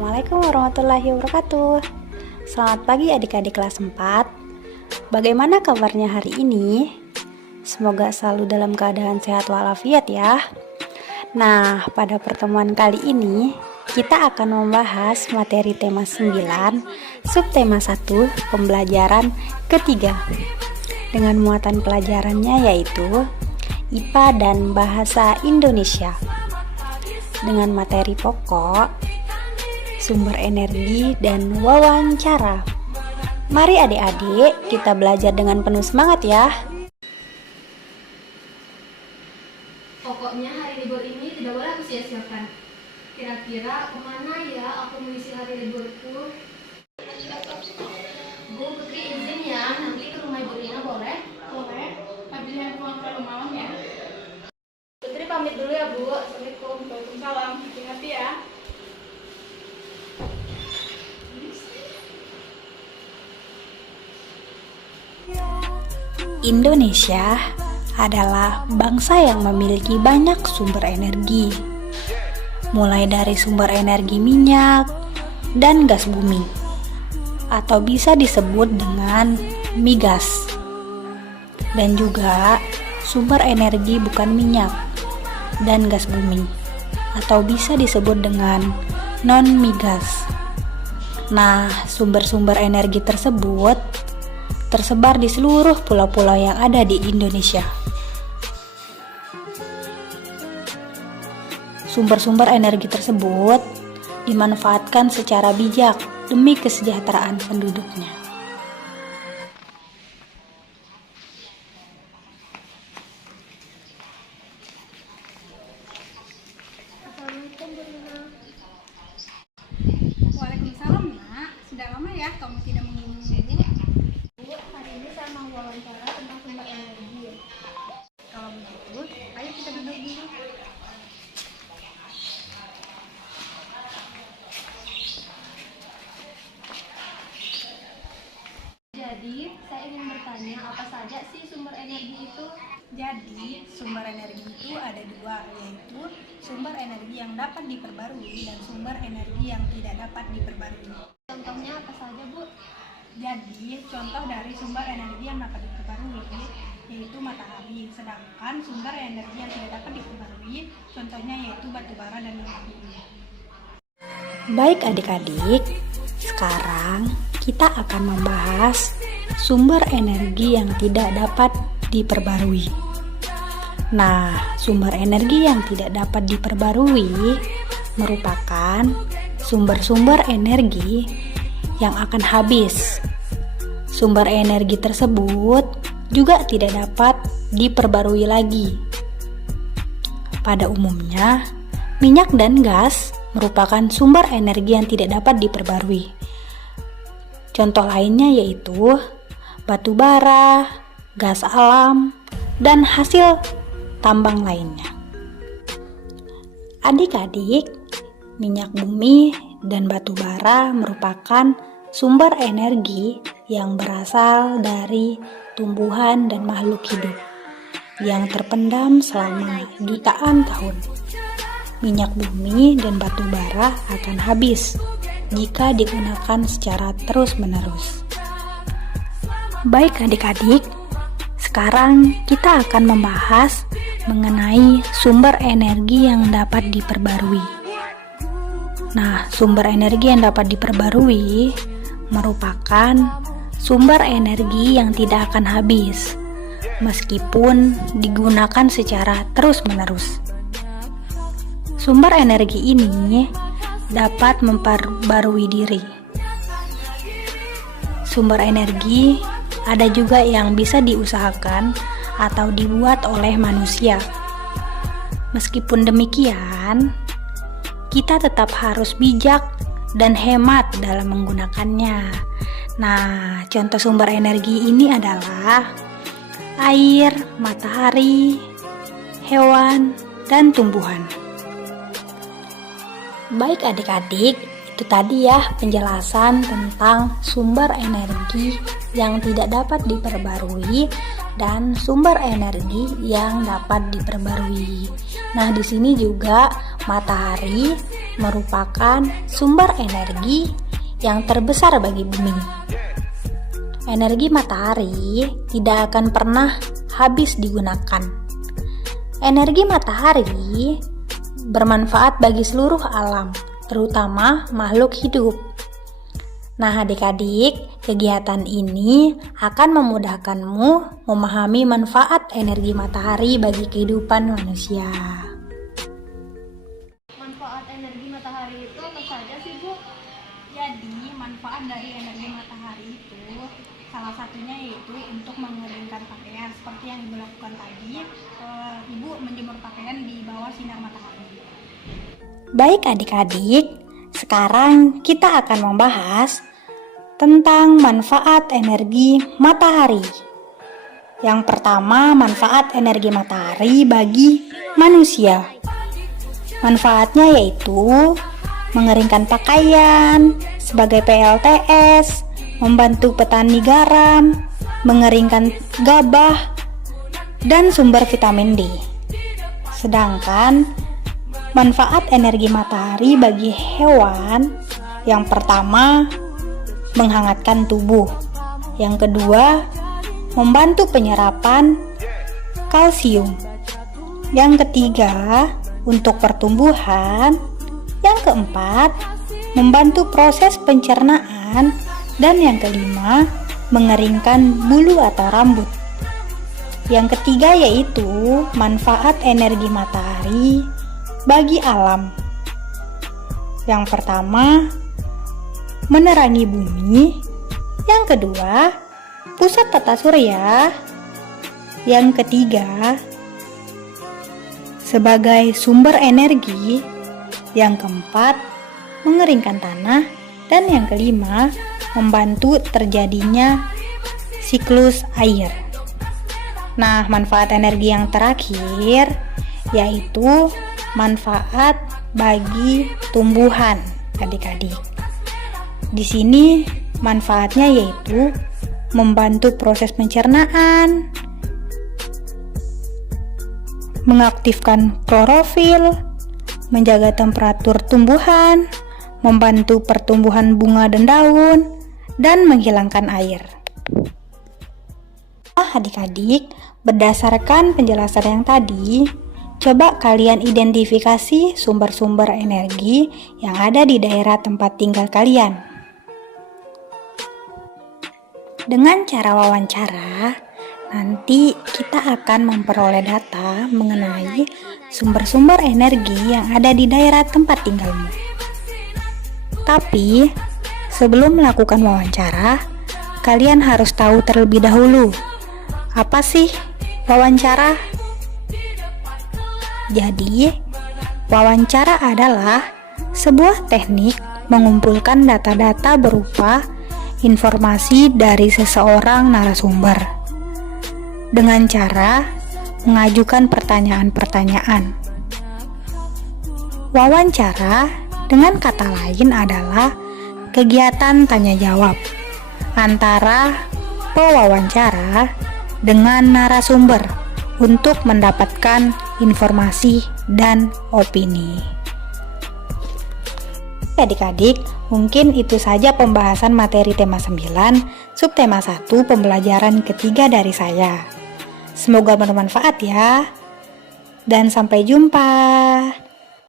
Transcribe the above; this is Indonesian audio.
Assalamualaikum warahmatullahi wabarakatuh. Selamat pagi adik-adik kelas 4. Bagaimana kabarnya hari ini? Semoga selalu dalam keadaan sehat walafiat ya. Nah, pada pertemuan kali ini kita akan membahas materi tema 9, subtema 1, pembelajaran ketiga. Dengan muatan pelajarannya yaitu IPA dan Bahasa Indonesia. Dengan materi pokok sumber energi dan wawancara. Mari adik-adik kita belajar dengan penuh semangat ya. Pokoknya hari libur ini tidak boleh aku sia-siakan. Kira-kira kemana ya aku mengisi hari liburku? Bu, Putri izin ya, nanti ke rumah Ibu Rina boleh? Boleh, pagi pulang terlalu malam ya. Putri pamit dulu ya Bu. Assalamualaikum. Waalaikumsalam. Hati-hati ya. Indonesia adalah bangsa yang memiliki banyak sumber energi, mulai dari sumber energi minyak dan gas bumi, atau bisa disebut dengan migas, dan juga sumber energi bukan minyak dan gas bumi, atau bisa disebut dengan non-migas. Nah, sumber-sumber energi tersebut tersebar di seluruh pulau-pulau yang ada di Indonesia. Sumber-sumber energi tersebut dimanfaatkan secara bijak demi kesejahteraan penduduknya. Assalamualaikum Bu Rina. Waalaikumsalam nak, sudah lama ya kamu tidak mengunjungi Bu, hari ini saya mau wawancara tentang sumber energi. Kalau begitu, ayo kita duduk dulu. Jadi, saya ingin bertanya apa saja sih sumber energi itu? Jadi, sumber energi itu ada dua, yaitu sumber energi yang dapat diperbarui dan sumber energi yang tidak dapat diperbarui. Contohnya apa saja Bu? Jadi, contoh dari sumber energi yang dapat diperbarui yaitu matahari, sedangkan sumber energi yang tidak dapat diperbarui contohnya yaitu batu bara dan minyak bumi. Baik adik-adik, sekarang kita akan membahas sumber energi yang tidak dapat diperbarui. Nah, sumber energi yang tidak dapat diperbarui merupakan sumber-sumber energi yang akan habis. Sumber energi tersebut juga tidak dapat diperbarui lagi. Pada umumnya, minyak dan gas merupakan sumber energi yang tidak dapat diperbarui. Contoh lainnya yaitu batu bara, gas alam, dan hasil tambang lainnya. Adik-adik, minyak bumi dan batu bara merupakan sumber energi yang berasal dari tumbuhan dan makhluk hidup yang terpendam selama jutaan tahun. Minyak bumi dan batu bara akan habis jika digunakan secara terus-menerus. Baik adik-adik, sekarang kita akan membahas mengenai sumber energi yang dapat diperbarui. Nah, sumber energi yang dapat diperbarui merupakan sumber energi yang tidak akan habis meskipun digunakan secara terus-menerus. Sumber energi ini dapat memperbarui diri. Sumber energi ada juga yang bisa diusahakan atau dibuat oleh manusia. Meskipun demikian, kita tetap harus bijak dan hemat dalam menggunakannya. Nah, contoh sumber energi ini adalah air, matahari, hewan, dan tumbuhan. Baik adik-adik, itu tadi ya penjelasan tentang sumber energi yang tidak dapat diperbarui dan sumber energi yang dapat diperbarui. Nah, di sini juga matahari, merupakan sumber energi yang terbesar bagi bumi. Energi matahari tidak akan pernah habis digunakan. Energi matahari bermanfaat bagi seluruh alam, terutama makhluk hidup. Nah, adik-adik, kegiatan ini akan memudahkanmu memahami manfaat energi matahari bagi kehidupan manusia. Manfaat energi matahari itu apa saja sih, Bu? Jadi, manfaat dari energi matahari itu salah satunya yaitu untuk mengeringkan pakaian. Seperti yang Ibu lakukan tadi, Ibu menjemur pakaian di bawah sinar matahari. Baik adik-adik, sekarang kita akan membahas tentang manfaat energi matahari. Yang pertama, manfaat energi matahari bagi manusia. Manfaatnya yaitu mengeringkan pakaian, sebagai PLTS, membantu petani garam, mengeringkan gabah, dan sumber vitamin D. Sedangkan manfaat energi matahari bagi hewan, yang pertama menghangatkan tubuh, yang kedua membantu penyerapan kalsium, yang ketiga untuk pertumbuhan, yang keempat membantu proses pencernaan, dan yang kelima mengeringkan bulu atau rambut. Yang ketiga yaitu manfaat energi matahari bagi alam. Yang pertama, menerangi bumi. Yang kedua, pusat tata surya. Yang ketiga, sebagai sumber energi. Yang keempat, mengeringkan tanah. Dan yang kelima, membantu terjadinya siklus air. Nah, manfaat energi yang terakhir yaitu manfaat bagi tumbuhan, adik-adik. Di sini manfaatnya yaitu membantu proses pencernaan, mengaktifkan klorofil, menjaga temperatur tumbuhan, membantu pertumbuhan bunga dan daun, dan menghilangkan air. Nah, adik-adik, berdasarkan penjelasan yang tadi, coba kalian identifikasi sumber-sumber energi yang ada di daerah tempat tinggal kalian. Dengan cara wawancara, nanti kita akan memperoleh data mengenai sumber-sumber energi yang ada di daerah tempat tinggalmu. Tapi, sebelum melakukan wawancara, kalian harus tahu terlebih dahulu, apa sih wawancara? Jadi, wawancara adalah sebuah teknik mengumpulkan data-data berupa informasi dari seseorang narasumber dengan cara mengajukan pertanyaan-pertanyaan. Wawancara dengan kata lain adalah kegiatan tanya jawab antara pewawancara dengan narasumber untuk mendapatkan informasi dan opini. Adik-adik, mungkin itu saja pembahasan materi tema 9, subtema 1, pembelajaran ketiga dari saya. Semoga bermanfaat ya. Dan sampai jumpa.